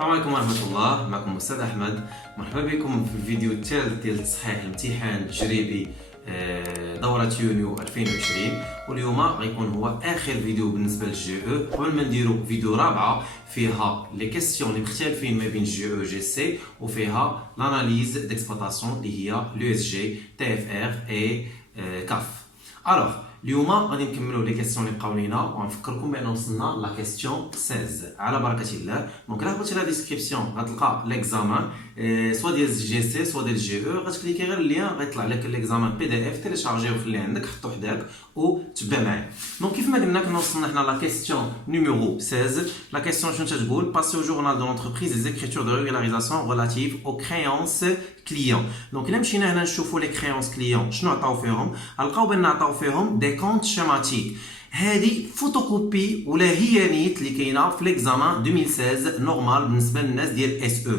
السلام عليكم ورحمة الله. معكم أستاذ أحمد. مرحبا بكم في الفيديو الثالث ديال تصحيح الامتحان التجريبي دورة يونيو 2020، واليوم غيكون هو آخر فيديو بالنسبة للجي او قبل ما نديرو فيديو رابعة فيها لي كيسيون اللي مختلفين ما بين جي او جي سي وفيها لاناليز ديكسبلوطاسيون اللي هي لو اس جي تي اف ار اي كاف. الوغ اليوم غادي نكملوا لي كيسيون اللي بقاو لينا ونفكركم بان وصلنا لا كيسيون 16 على بركه الله. دونك راه هبطتي لا ديسكريبسيون غتلقى ليكزامان سوا ديال جي سي سوا ديال جي او، غتكليكي غير اللين غيطلع لك ليكزامان بي دي اف، تيليشارجيه وخليه عندك حطو حداك وتبع معايا. دونك كيف ما قلنا كنا وصلنا حنا لا كيسيون نيميرو 16. لا كيسيون شنو تتقول؟ باسي او جورنال دو لونتربريز لي زيكريتور دو ريغولاريزاسيون ريلاتيف او كريونس كليون. دونك الا مشينا هنا نشوفوا لي كريونس كليون شنو عطاو فيهم، غنلقاو بان عطاو فيهم دي كونت شيماتيك. هذه فوتوكوبي ولا هي نيت اللي كاينه في ليكزامان 2016 نورمال بالنسبه للناس ديال اس او.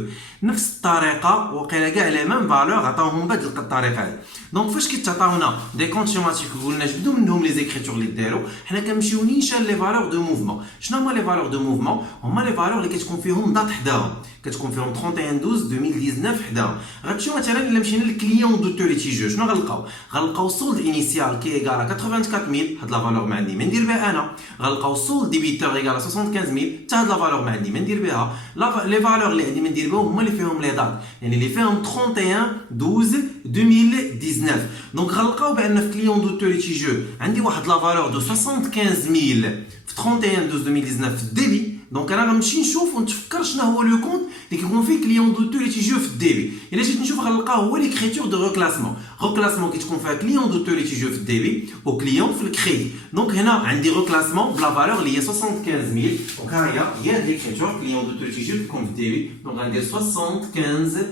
نفس الطريقه وقيلا كاع لي ميم فالور عطاوهم بهذه الطريقه هذه. دونك فاش كيتعطاونا دي كونت شيماتيك قلنا جبدوا منهم لي زيكريتور اللي داروا، حنا كنمشيو نيشان لي فالور دو موفمون. شنو هما لي فالور دو موفمون؟ هما لي فالور اللي كتكون فيهم دات حداهم، كتكون فيهم 31/12/2019 حداهم. غتمشيو مثلا الا مشينا للكليون دوتور اللي تيجيو شنو غنلقاو سولد انيسيال كي ايكال 84000. هاد لا فالور ما عندي ما ندير بها انا. غنلقاو سولد ديبيتور ايكال 75000، حتى هاد لا فالور ما عندي ما ندير بها. لي فالور اللي عندي ما ندير بهم هما اللي فيهم لي دات، يعني اللي فيهم 31/12/2019. دونك غنلقاو بان في كليون دوتور اللي تيجيو عندي واحد لا فالور دو 75000 في 31/12/2019 في الديبي. دونك انا غنمشي نشوف ونتفكر شنو هو لو كونت اللي كيكون فيه كليون دوتور اللي تيجيو في الديبي. الا جيت نشوف غنلقاه هو ليكريتور دو ريكلاسمون. ريكلاسمون كتكون فيها كليون دوتور اللي تيجيو في الديبي وكليون في الكريدي. دونك هنا عندي ريكلاسمون بلا فالور اللي هي 75000. دونك ها هي ليكريتور كليون دوتور اللي تيجيو في الديبي. دونك غندير 75000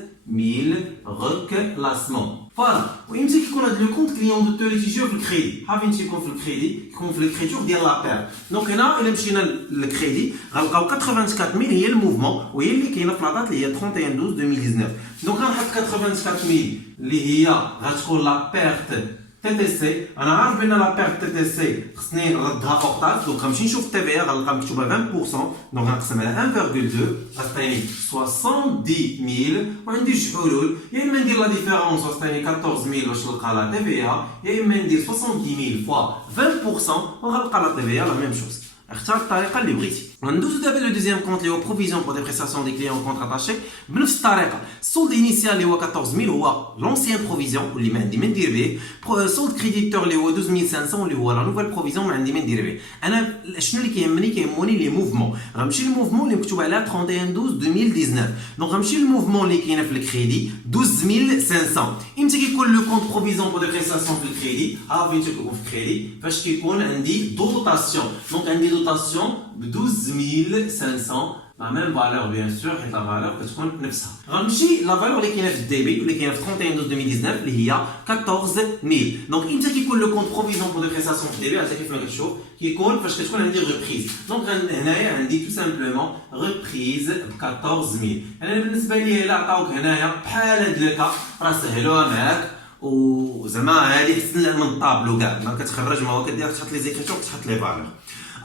ريكلاسمون. فوالا. وامتى كيكون هذا لو كونت كليون دوتور اللي تيجيو في الكريدي؟ فين تيكون في الكريدي؟ كيكون في الكريتور ديال لابير. دونك هنا الا مشينا للكريدي غنلقاو 84000 هي الموفمون وهي اللي كاينه في لاطات اللي هي 31/12/2019. دونك غنحط 84000 اللي هي غتكون لا بيرت تي تي سي. انا عارف بان لا بيرت تي تي سي خصني نردها اوكتاف. دونك غنمشي نشوف التي في ار غنلقى مكتوبه 20%. دونك غنقسم على 1.2 غتعطيني 70000. وعندي جوج حلول، يا اما ندير لا ديفيرونس غتعطيني 14000 باش نلقى لا تي في ار، يا اما ندير 70000 فوا 20% وغنلقى لا تي في ار لا ميم شوز. اختار الطريقه اللي بغيتي. غندوزو دابا لو دوزيام كونت اللي هو بروفيزيون بور دي بريستاسيون دي كليون كونتر اتاشي بنفس الطريقه. السولد انيسيال اللي هو 14000 هو لونسيان بروفيزيون واللي ما عندي ما ندير به. سولد كريديتور اللي هو 12500 اللي هو لا نوفيل بروفيزيون ما عندي ما ندير به. انا شنو اللي كيهموني لي موفمون. غنمشي للموفمون اللي مكتوب عليها 31/12/2019. دونك غنمشي للموفمون اللي كاينه في الكريدي 12500. امتى كيكون لو كونت بروفيزيون بور دي بريستاسيون في الكريدي؟ فين تيكون في الكريدي فاش كيكون عندي دوطاسيون. دونك عندي دوطاسيون ب 12500 لا ميم فالور بيان سور، حيت لا فالور كتكون نفسها. غنمشي لا فالور اللي كاينه في الديبي واللي كاينه في 31/12/2019 اللي هي 14000. دونك امتى كيكون لو كونت بروفيزيون بور دي بريستاسيون في الديبي؟ حتى كيف ما كتشوف كيكون فاش كتكون عندي ريبريز. دونك هنايا عندي تو سامبلومون ريبريز ب 14000. انا بالنسبه لي الا عطاوك هنايا بحال هاد لو كا راه سهلوها معاك وزعما هادي حسن من الطابلو كاع ما كتخرج ما هو كدير تحط لي زيكريتور تحط لي فالور.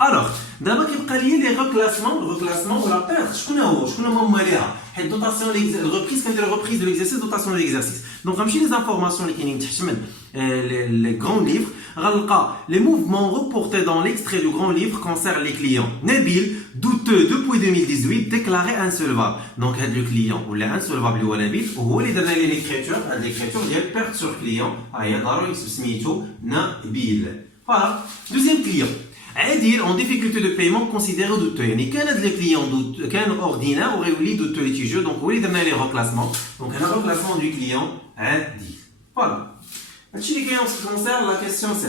الوغ دابا كيبقى لي لي ريكلاسمون ولا بيرت. شكون هما ليها؟ حيت دوطاسيون الريبريز كندير ريبريز دو ليكزارسيس دوطاسيون دو ليكزارسيس. دونك غنمشي لي زانفورماسيون اللي كاينين تحت من لي غران ليفر. غنلقى لي موفمون ريبورتي دون ليكستري دو غران ليفر كونسيرن لي كليون نبيل دوتو دوبوي 2018 ديكلاري انسولفابل. دونك هاد لو كليون ولا انسولفابل هو نبيل وهو اللي درنا لي ليكريتور. هاد ليكريتور ديال بيرت سور كليون ها هي ضروري سميتو نبيل. فوالا. دوزيام كليون عادل en difficulté de paiement considéré douteux. يعني كان هاد لي كليون دوت كان اوردينير وغيولي دوتو اللي تيجيو. دونك هو اللي درنا لي ريكلاسمون. دونك هنا ريكلاسمون دو كليون عادل. فوالا. هادشي اللي كاين كونسيرن لا كيسيون 16.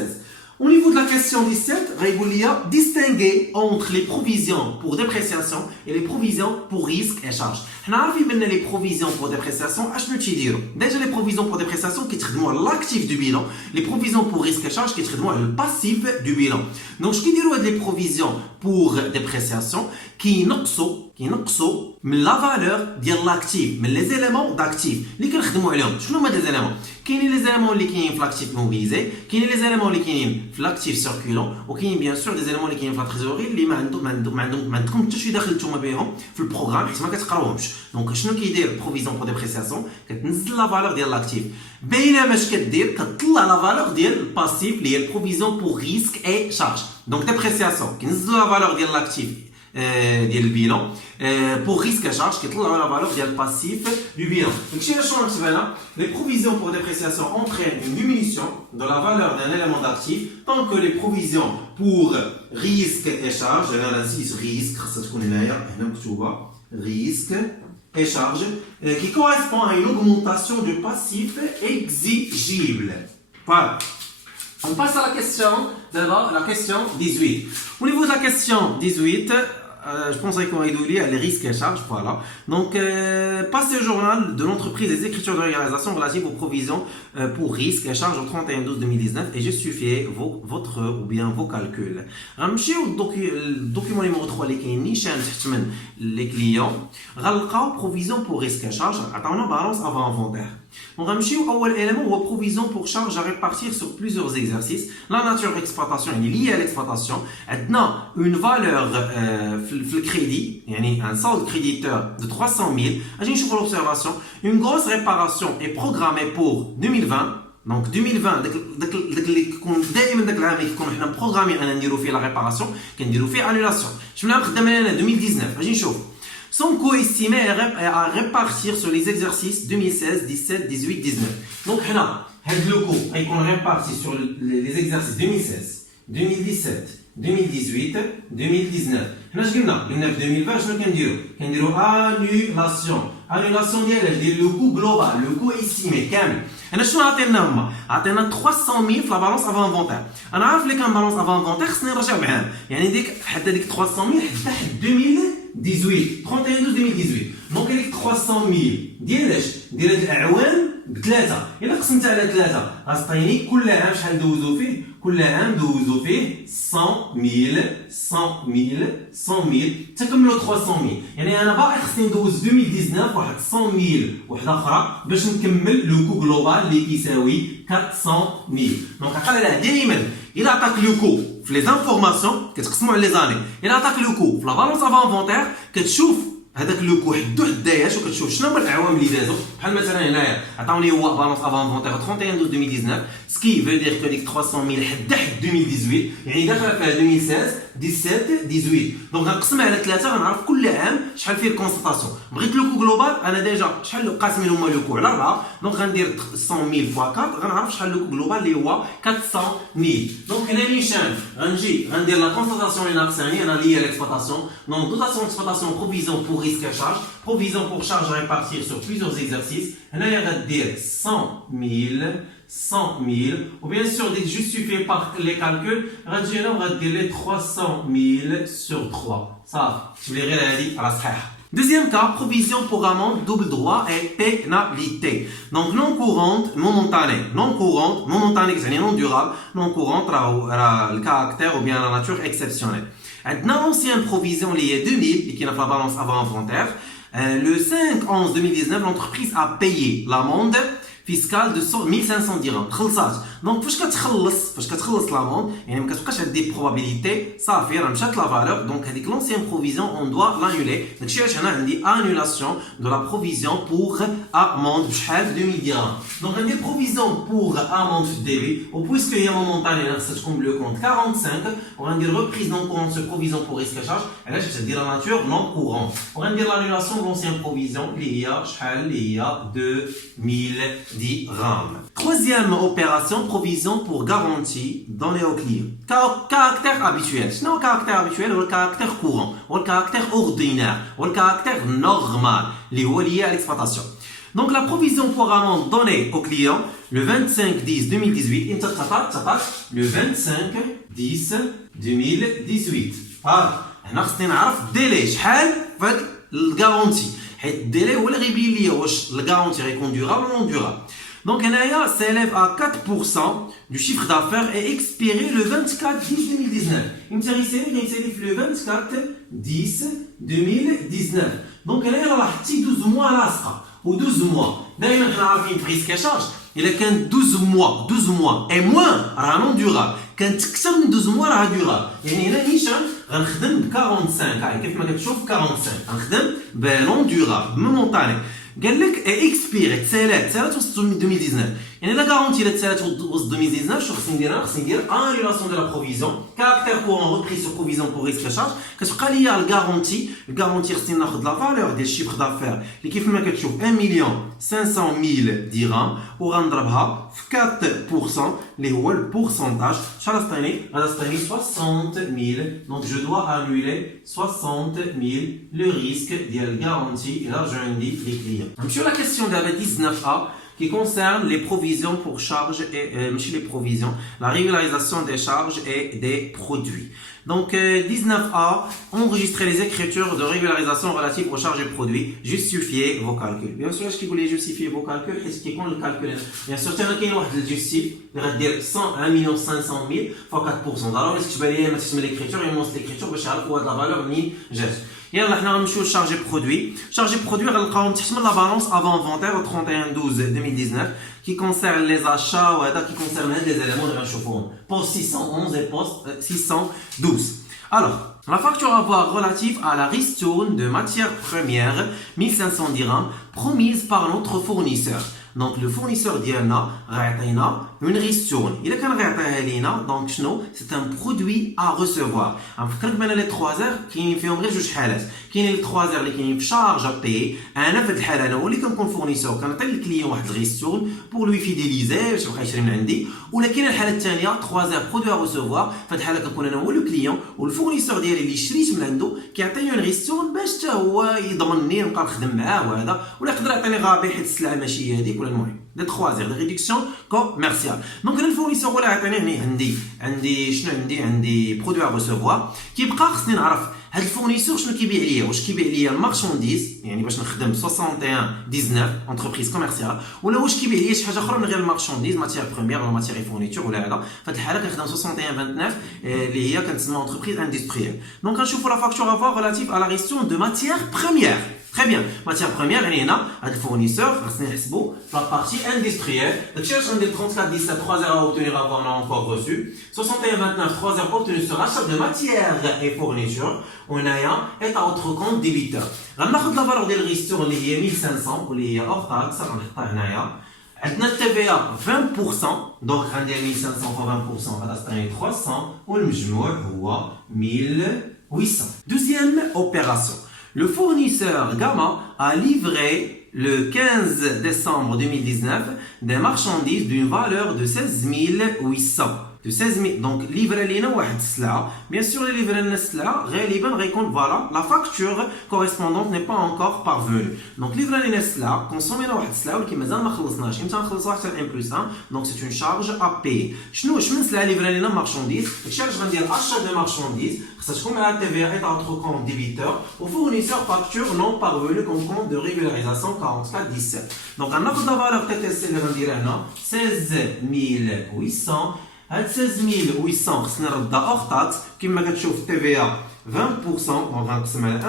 Au niveau de la question 17, il y a distinguer entre les provisions pour dépréciation et les provisions pour risque et charge. On a vu que les provisions pour dépréciation, déjà les provisions pour dépréciation qui traitent l'actif du bilan, les provisions pour risque et charge qui traitent le passif du bilan. Donc, ce qui dit les provisions pour dépréciation qui n'ont كينقصوا من لا فالور ديال لاكتيف من لي زيليمون داكتيف اللي كنخدموا عليهم. شنو هما لي زيليمون؟ كاينين لي زيليمون اللي كاينين في لاكتيف موبيليزي، كاينين لي زيليمون اللي كاينين في لاكتيف سيركولون، وكاينين بيان سور دي زيليمون اللي كاينين في لا تريزوري اللي ما عندكم حتى شي دخل نتوما بهم في البروغرام حيت ما كتقراوهمش. دونك شنو كيدير بروفيزيون بور ديبريسياسيون؟ كتنزل لا فالور ديال لاكتيف، بينما اش كدير كتطلع لا فالور ديال الباسيف اللي هي البروفيزيون بور ريسك اي شارج. دونك ديبريسياسيون كينزل لا فالور ديال لاكتيف ديال البيلون pour risque à charge كيطلعوا la valeur ديال passif du bilan. Donc chez le chemin les provisions pour dépréciation entraînent une diminution de la valeur d'un élément d'actif tant que les provisions pour risque et charge, انا نسيت risque خاصها تكون هنايا هنا مكتوبه risque et charge qui correspond à une augmentation du passif exigible. Voilà. On passe à la question, d'abord la question 18. Au niveau de la question 18, je pense qu'on va lire les risques et charges, voilà. Donc, passez au journal de l'entreprise des écritures de régularisation relatives aux provisions pour risques et charges au 31/12/2019 et justifiez votre ou bien vos calculs. غنمشيو الدوكيومون numéro 3 اللي كاين نيشان تحت من les clients غنلقاو provision pour risques et charges عطاونا balance avant inventaire. غنمشيو اول élément هو provision pour charges à répartir sur plusieurs exercices. La nature d'exploitation est liée à l'exploitation. عندنا une valeur في الكريدي يعني un solde créditeur de 300 000. اجي نشوفوا l'observation. Une grosse réparation est programmée pour 2020. Donc 2020 داك اللي كيكون دائما داك العام اللي كيكون حنا بروغرامي انا نديرو فيه لا ريباراسيون كنديرو فيه انولاسيون. شفنا خدامين لنا 2019 اجي نشوف son coût estimé à répartir sur les exercices 2016, 17, 18, 19. Donc هنا هاد لو كو غيكون réparti sur les exercices 2016, 2017, 2018, 2019. هنا اش قلنا في 2020 شنو كنديرو annulation ديال لو كو global, لو كو estimé كامل. هنا شنو عطينا 300 000 في لا بالانس افون انفونتير. انا عارف لي كان بالانس افون انفونتير خصني نرجع بعام يعني ديك حتى ديك 300 000 حتى 2018 31/12/2018. دونك هذيك 300 000 ديال اش؟ ديال هاد الاعوام بثلاثه. الا قسمتها على ثلاثه غتعطيني كل عام شحال دوزو فيه؟ كل عام دوزو فيه 100 000 تكملوا 300 000. يعني انا باقي خصني ندوز 2019 واحد 100 000 وحده اخرى باش نكمل لو كو جلوبال اللي كيساوي 400 000. دونك عقل عليها دائما الا عطاك لو كو في لي انفورماسيون كتقسموا على لي زاني. الا عطاك لو كو في لا بالونس افون انفونتير كتشوف هذاك لو كو حدو حداياش وكتشوف شنو هما الاعوام اللي دازوا. بحال مثلا هنايا عطاوني هو بالونس افون انفونتير 31/12/2019 سكي فو دير كو ديك 300 000 حد 2018 يعني داخله فيها 2016 17 18. دونك غنقسمها على ثلاثه غنعرف كل عام شحال فيه الكونسطاسيون. بغيت لو كو جلوبال انا ديجا شحال قاسمين هما لو كو على 4 دونك غندير 100 000 فوا 4 غنعرف شحال لو كو جلوبال اللي هو 400 000. دونك هنا نيشان غندير لا كونسطاسيون اللي ناقصاني انا اللي هي ليكسبلوطاسيون. دونك دوتاسيون ديكسبلوطاسيون بروفيزيون بور ريسك à charge, provision pour charge à répartir sur plusieurs exercices. هنا غادير 100 000 ou bien sûr dès que justifié par les calculs غادي هنا وغادير لي 300 000 sur 3 صافي تبلي غير هذه راه صحيحه. Deuxième cas, provision pour amende, double droit et pénalité. Donc non courante, momentanée. Non courante, momentanée, c'est non durable. Non courante, le caractère ou bien la nature exceptionnelle. Maintenant, ancienne provision liée 2000 qui n'a pas balance avant inventaire. Le 5/11/2019, l'entreprise a payé l'amende fiscale de 1500 dirhams. خلصات. Donc فاش كتخلص l'amende يعني ما كتبقاش هاد دي probabilité صافي راه مشات لا فالور. دونك هذيك l'ancienne provision on doit l'annuler. داكشي علاش هنا عندي annulation de la provision pour amende بشحال 2000 dirhams. دونك عندي provision pour amende في الديبي و puisque هي momentanée خصها تكون بلو كونت 45 وغندير reprise non courante sur provision pour risque à charge. علاش باش ندير la nature non courante. وغندير l'annulation de l'ancienne provision اللي هي شحال اللي هي 2000 dirhams. Troisième opération, provision pour garantie donnée au client. Caractère habituel. Sinon, le caractère habituel ou le caractère courant, ou le caractère ordinaire, ou le caractère normal, lié à l'exploitation. Donc, la provision pour amende donnée au client le 25/10/2018, le 25/10/2018. هنا خصني نعرف ديلي شحال فهاد الكارونتي حيت الديلي هو اللي غيبين ليا واش الكارونتي غيكون ديورابل ولا نون ديورابل. Donc, Naya s'élève à 4% du chiffre d'affaires et expiré le 24-10-2019. Il me s'élève le 24-10-2019. Donc, Naya a 12 mois à l'astra, ou 12 mois. D'ailleurs, on a une prise qui charge. Il a qu'un 12 mois et moins, rah non durable. Quand تكثر من 12 mois راه durable. يعني هنا نيشان غنخدم ب 45 كيف ما كتشوف 45 غنخدم ب non durable momentané. قال لك اكسبيري تسالات وسط 2019 يعني لا غارونتي لا تسالات وسط 2019 شنو خصني ندير خصني ندير انولاسيون دو لا بروفيزيون كاركتير كورون ريبري سور بروفيزيون بور ريسك شارج كتبقى ليا الغارونتي خصني ناخذ لا فالور ديال الشيفر دافير اللي كيف ما كتشوف 1,500,000 درهم وغنضربها في 4% اللي هو البورسونتاج شحال غتعطيني 60,000 دونك جو دوا انولي 60,000 لو ريسك ديال الغارونتي الى جو ندي لي كليون. Sur la question de la 19A qui concerne les provisions pour charges et les provisions, la régularisation des charges et des produits. Donc 19A, enregistrer les écritures de régularisation relatives aux charges et produits, justifier vos calculs. Bien sûr, ce qui voulait justifier vos calculs, est-ce qu'il compte le calcul? Bien sûr, il y a un justif, il va dire 1,500,000 fois 4%. Alors, est-ce que tu vas lire l'écriture, il montre l'écriture, je vais de la valeur ni geste. يلا حنا غنمشيو للشارجي برودوي. شارجي برودوي غنلقاوهم تحت من لا بالانس افون فونتير 31/12/2019 qui concerne les achats وهذا qui concerne هاد les éléments اللي غنشوفوهم poste 611 et poste 612. Alors, la facture à voir relative à la ristourne de matières premières 1500 dirhams promise par notre fournisseur. Donc le fournisseur ديالنا غيعطينا une ristourne. إلا كان غيعطيها لينا donc شنو c'est un produit à recevoir. غنفكرك بان لي 3 زير كاينين فيهم غير جوج حالات. كاينين لي 3 زير اللي كاينين في شارج ابي. انا في هذه الحاله انا هو اللي كنكون فورنيسور كنعطي للكليون واحد الريستورن بور لوي فيديليزي باش يبقى يشري من عندي. ولا كاينه الحاله الثانيه 3 زير برودوي à recevoir. في هذه الحاله كنكون انا هو لو كليون والفورنيسور ديالي اللي شريت من عنده كيعطيني اون ريستورن باش حتى هو يضمنني نبقى نخدم معاه وهذا ولا يقدر يعطيني غابي حيت السلعه ماشي هذيك ولا المهم. des 3 heures de réduction commerciale. Donc le fournisseur ولا عطاني عندي produit à recevoir كيبقى خصني نعرف هاد الفورنيسور شنو كيبيع ليا واش كيبيع ليا المارشانديز يعني باش نخدم 61/19 entreprise commerciale ولا واش كيبيع ليا شي حاجه اخرى من غير المارشانديز ماتيير بروميير ولا ماتيير فورنيتور ولا هذا. في هاد الحاله كنخدم 61/29 اللي هي كنسمى entreprise industrielle. دونك غنشوفوا لا فاكتور افوار relative à la ristourne de matières premières. Très bien. Matière première, il y en a un fournisseur, la partie industrielle. Donc, si on dit 34/17, 3 heures à obtenir avant, on a encore reçu. 61/29, 3 heures obtenues sur achat de matière et fourniture. On a un est à autre compte débiteur. On a la valeur de ristourne qui est 1500, ou qui est hors taxe, on a عندنا التVA 20%. donc عندي 1500 fois 20% غادي تعطيني 300 والمجموع هو 1800. Deuxième opération. Le fournisseur Gamma a livré le 15 décembre 2019 des marchandises d'une valeur de 16,800. De 16,000. Donc, livrer لينا واحد السلعة. Bien sûr, les livrer لنا السلعة غالبا غيكون voilà la facture correspondante n'est pas encore parvenue. Donc, livrer لنا السلعة كونسومينا واحد السلعة ولكن مازال ما خلصناش. امتى نخلصوها حتى ال N+1. Donc, c'est une charge à payer. شنو سلعة livrer لنا marchandise. داكشي علاش غندير achat de marchandise خصها تكون مع TVA et autre compte débiteur au fournisseur facture non parvenue comme compte de régularisation 44/17. Donc, غناخذ la valeur TTC اللي غنديرها هنا 16,800. هاد 16,800 خصني نردها اور تاكس كما كتشوف TVA 20% غنقسم على 1,2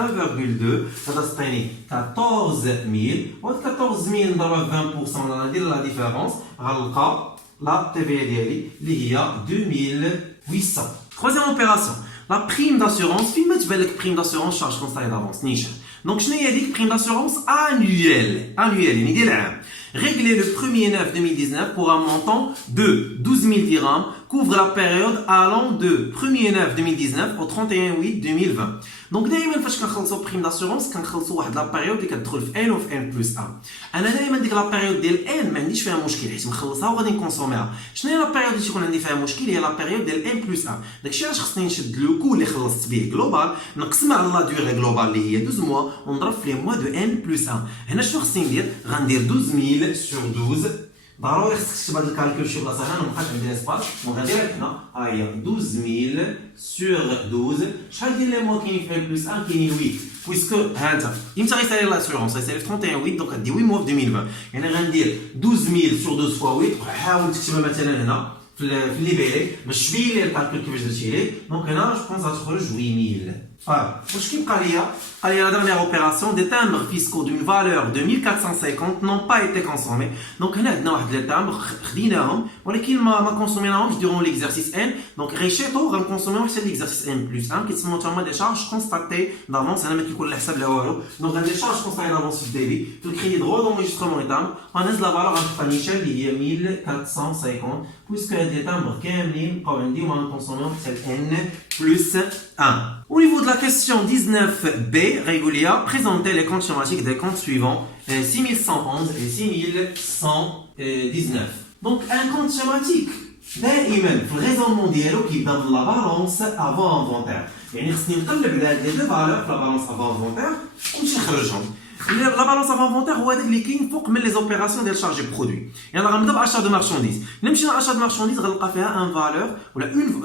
غادي تعطيني 14,000 و 14,000 نضربها ب 20% ولا ندير لا ديفيرونس غنلقى لا TVA ديالي اللي هي 2,800. Troisième opération, la prime d'assurance. فين ما تبان لك prime d'assurance charge constatée d'avance نيشان. Donc شنو هي ديك prime d'assurance annuelle يعني ديال العام. Réglé le 1er/9/2019 pour un montant de 12,000 dirhams couvre la période allant de 1er/9/2019 au 31/8/2020. Donc دائما فاش كنخلصوا بريم داسيورونس كنخلصوا واحد لا بيريود اللي كتدخل في ان وفي N+1. انا دائما ديك لا بيريود ديال ان ما عنديش فيها مشكل حيت مخلصها وغادي نكونسوميها. شنو هي لا بيريود اللي تكون عندي فيها مشكل هي لا بيريود ديال N+1. داكشي علاش خصني نشد لو كو اللي خلصت به جلوبال نقسمها على لا ديوري جلوبال اللي هي 12 موا ونضرب في لي موا دو N+1. هنا شنو خصني ندير غندير 12,000 sur 12. ضروري خصك تكتب هذا الكالكول شي بلاصه هنا ما بقاش عندي اسباس وغنديرها هنا ها هي 12,000 sur 12. شحال ديال لي موا كاينين في N+1 كاينين 8. puisque il me s'arrête l'assurance, c'est le 31 8, donc 8 mois de 2020. Il y a un dire 12 000 sur 12 fois 8, حاول تكتبها مثلا هنا في اللي بالك باش تبين لي الكالكول كيفاش درتي ليه. دونك هنا جو بونس غتخرج 8000. واش كيبقى ليا؟ قال لي la dernière opération des timbres fiscaux d'une valeur de 1450 n'ont pas été consommés. Donc هنا عندنا واحد لي timbres خديناهم ولكن ما كونسوميناهمش durant l'exercice N. Donc غيشيطو غنكونسوميو حتى l'exercice N plus 1 كيتسموا تما دي شارج كونستاتي d'avance. انا ما كيكون على حساب لا والو. دونك غندير شارج كونستاتي d'avance في الديبي في الكريدي درو d'enregistrement اي تامبر غنهز لا فالور غنحطها نيشان اللي هي 1450 puisque هاد لي timbres كاملين بقاو عندي وما غنكونسوميو حتى N plus 1. Au niveau de la question 19b régulière, présentez les comptes schématiques des comptes suivants 6111 et 6119. Donc un compte schématique دائما في الريزونمون ديالو كيبدا لا بالانس افون انفونتير. يعني خصني نقلب على هاد لي دو فالور في لا بالانس افون انفونتير ونمشي نخرجهم. La balance avant inventaire هو هذاك اللي كاين فوق من لي زوبيراسيون ديال شارجي برودوي. يعني غنبدا باشا دو مارشانديز. الا مشينا لاشا دو مارشانديز غنلقى فيها ان فالور ولا اون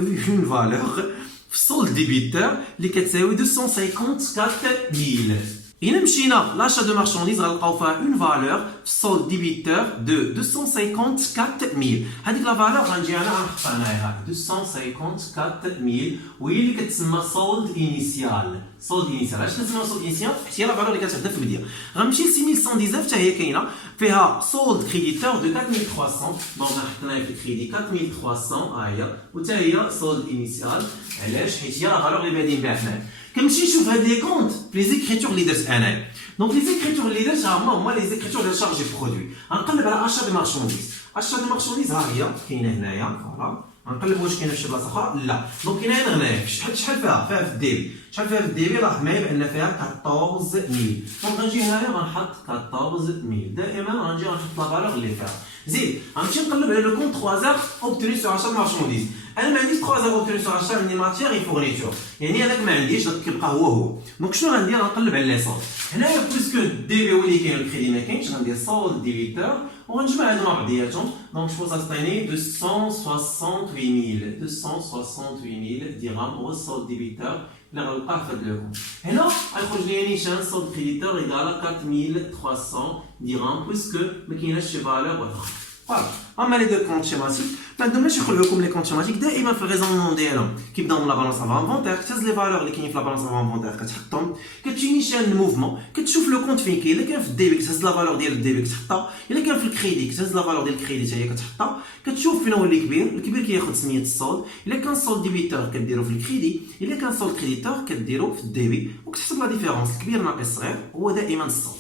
فالور في السولد ديبيتور اللي كتساوي 254000. إلا مشينا l'achat de marchandises غنلقاو فيها اون فالور في السولد ديبيتور دو 254000. هذيك لا فالور غنجي انا غنحطها هنايا 254000 وهي اللي كتسمى سولد انيسيال. سولد انيسيال علاش كتسمى سولد انيسيال؟ حيت هي لا فالور اللي كتبدا في البدايه. غنمشي ل 6119 حتى هي كاينه فيها سولد كريديتور دو 4300. دونك حطيناها في الكريدي 4300 ها هي وحتى هي سولد انيسيال. علاش؟ حيت هي لا فالور اللي بادين بها حنايا. كنمشي نشوف هاد لي كونت في لي زيكريتور اللي درت انايا. دونك لي زيكريتور اللي درت هما لي زيكريتور ديال شارجي برودوي. غنقلب على اشا دو مارشانديز. اشا دو مارشانديز ها هي كاينه هنايا فوالا. غنقلب واش كاينه في شي بلاصه اخرى؟ لا. دونك كاينه هنا هنايا شحال فيها؟ فيها في الديبي. شحال فيها في الديبي؟ راه معايا بان فيها 14000. دونك غنجي هنايا غنحط 14000. دائما غنجي غنحط لا فالور اللي فيها. زيد غنمشي نقلب على لو كونت 3 زير اوبتوني سور اشا دو مارشانديز. انا ما عنديش 3 زير اوبتوني سور اشا عندي ماتيير اي فورنيتور. يعني هذاك ما عنديش داك كيبقى هو. دونك شنو غندير؟ غنقلب على لي سولد. هنايا بويسكو الديبي هو اللي كاين الكريدي ما كاينش غندير سولد ديبيتور وغنجمع هادو مع بعضياتهم. دونك جو بونس غتعطيني 268000 درهم هو السولد ديبيتور اللي غنلقاه في هاد لو كونت. هنا غيخرج لي نيشان سولد كريديتور ايكال 4300 درهم بويسكو ما كايناش شي فالور اخرى. فوالا. اما لي دو كونت شيماتيك ما عندهمش يخلوا لكم لي كونت شيماتيك دائما في الريزونمون ديالهم كيبداو من لا بالانس افون انفونتير كتهز لي فالور اللي كاينين في لا بالانس افون انفونتير كتحطهم كتجي نيشان الموفمون كتشوف لو كونت فين كاين. الا كان في الديبي كتهز لا فالور ديال الديبي كتحطها. الا كان في الكريدي كتهز لا فالور ديال الكريدي حتى هي كتحطها. كتشوف فين هو اللي كبير. الكبير كياخذ سميه السولد. الا كان السولد ديبيتور كديرو في الكريدي. الا كان السولد كريديتور كديرو في الديبي وكتحسب لا ديفيرونس. الكبير ناقص الصغير هو دائما السولد.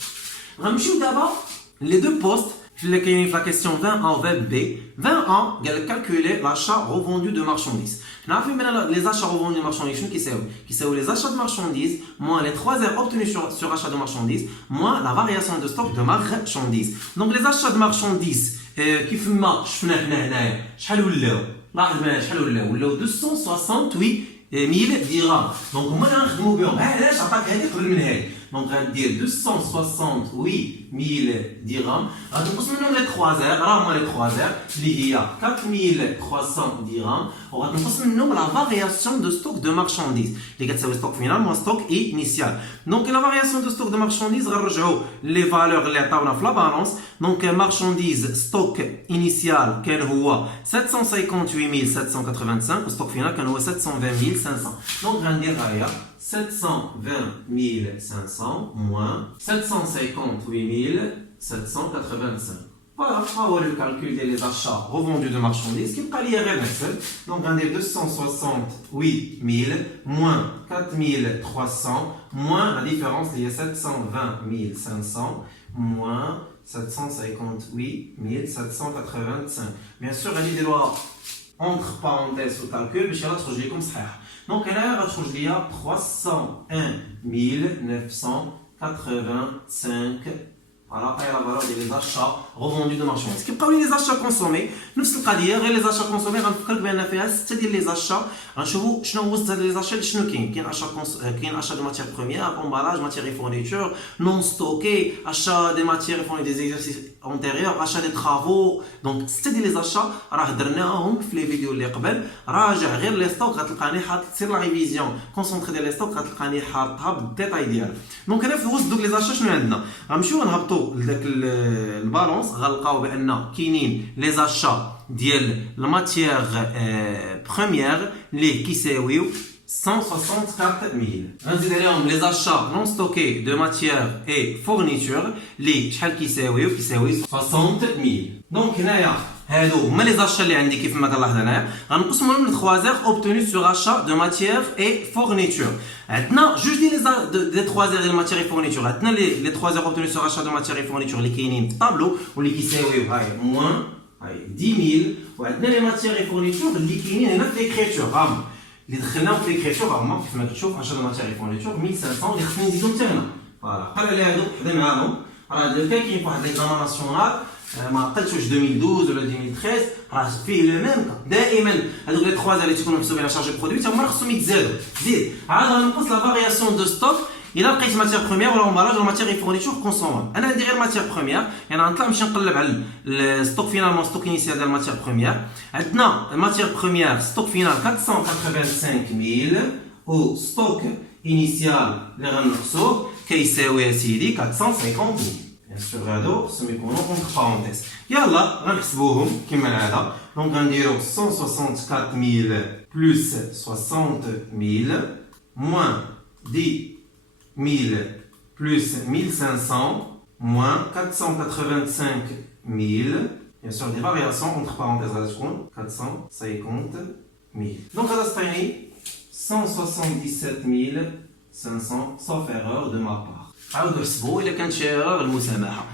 غنمشيو دابا لي دو بوست اللي كاينين في لا كيسيون 20 او 20 بي. 20 قال لك كالكولي لاشا روفوندو دو مارشانديز. حنا عارفين بان لي زاشا روفوندو دو مارشانديز شنو كيساوي لي زاشا دو مارشانديز موان لي 3 زير اوبتوني سور اشا دو مارشانديز موان لا فارياسيون دو ستوك دو مارشانديز. دونك لي زاشا دو مارشانديز كيف ما شفنا حنا هنايا شحال ولاو؟ لاحظ معايا شحال ولاو 268000 درهم. دونك هما اللي غنخدمو بهم. علاش عطاك هذه قبل من هذه؟ دونك غندير 268000 درهم غتنقص منهم لي 3 زير راه هما لي 3 زير اللي هي 4300 درهم وغتنقص منهم لا فارياسيون دو ستوك دو مارشانديز اللي كتساوي ستوك فينال موان ستوك انيسيال. دونك لا فارياسيون دو ستوك دو مارشانديز غنرجعوا لي فالور اللي عطاونا في لا بالانس. دونك مارشانديز ستوك انيسيال كان هو 758785 وستوك فينال كان هو 720500. دونك غندير ها هي 720 500 moins 758 785. Voilà, on va le calcul des achats revendus de marchandises qui est lié à Excel. Donc on a 268 000 moins 4300 moins la différence liée à 720 500 moins 758 785. Bien sûr, il y a des lois entre parenthèses au calcul, mais je vais vous comme ça. Donc là, il y a 301 985. Voilà, et la valeur des achats revendus de marchandises. Qui parmi les achats consommés, nous sommes dire les achats consommés, on peut bien faire, c'est-à-dire les achats. On choisit, je n'en sais les achats, je n'en sais qui est achat de matières premières, emballage, matières et fournitures, non stocké, achat des matières et fournitures des exercices antérieurs, achat des travaux. Donc, c'était les achats, راه درناهم في les vidéos اللي قبل. راجع غير les stocks غتلقاني حاط سير la révision concentrée ديال les stocks غتلقاني حاطها بالديتاي ديالها. دونك هنا في وسط دوك les achats شنو عندنا؟ غنمشيو نهبطوا لذاك البالونس غنلقاو بان كاينين les achats ديال الماتيير بروميير اللي كيساويو 164 000. غنزيد عليهم les achats non stockés de matières et fournitures اللي شحال كيساوي 60 000. دونك هنايا هادو هما les achats اللي عندي كيف ما كنلاحظ هنايا غنقسمهم ل 3 heures obtenus sur achat de matières et fournitures. عندنا جوج ديال 3 heures ديال matières et fournitures. عندنا les 3 heures obtenus sur achat de matières et fournitures اللي كاينين في الطابلو واللي كيساويو هاي موان هاي 10 000. وعندنا les matières et fournitures اللي كاينين هنا في l'écriture هاهم اللي دخلناهم في ليكريتور هما كيف ما كتشوف عشان الماتيريال فورنيتور 1500 اللي خصني نزيدو حتى هنا. فوالا قال على هادو حدا معاهم راه لو كان كاين في واحد ليكزامان ناسيونال ما عقلتش واش 2012 ولا 2013 راه فيه لو ميم دائما هذوك لي 3 اللي تكونوا محسوبين على شارج برودوي تا هما خصهم يتزادوا. زيد عاد غنقص لا فارياسيون دو ستوك الا لقيت ماتير بروميير ولا امبالاج ولا ماتير فورنيتور كونسومون. انا عندي غير ماتير بروميير يعني غنطلع نمشي نقلب على الستوك فينالمون ستوك انيسيال ديال الماتير بروميير. عندنا الماتير بروميير ستوك فينال 485000 و ستوك انيسيال اللي غنقصوه كيساوي سيدي 450000. بيان سور هادو خصهم يكونوا اونتر بارونتيز. يلا غنحسبوهم كما العاده. دونك غنديرو 164000 بلس 60000 موان 10 000 plus 1500 moins 485 000. Bien sûr, des variations entre parenthèses, 450 000. Donc, ça se fait 177 500 sauf erreur de ma part. عاودوا حسبوا إلا كانت شي erreur المسامحة.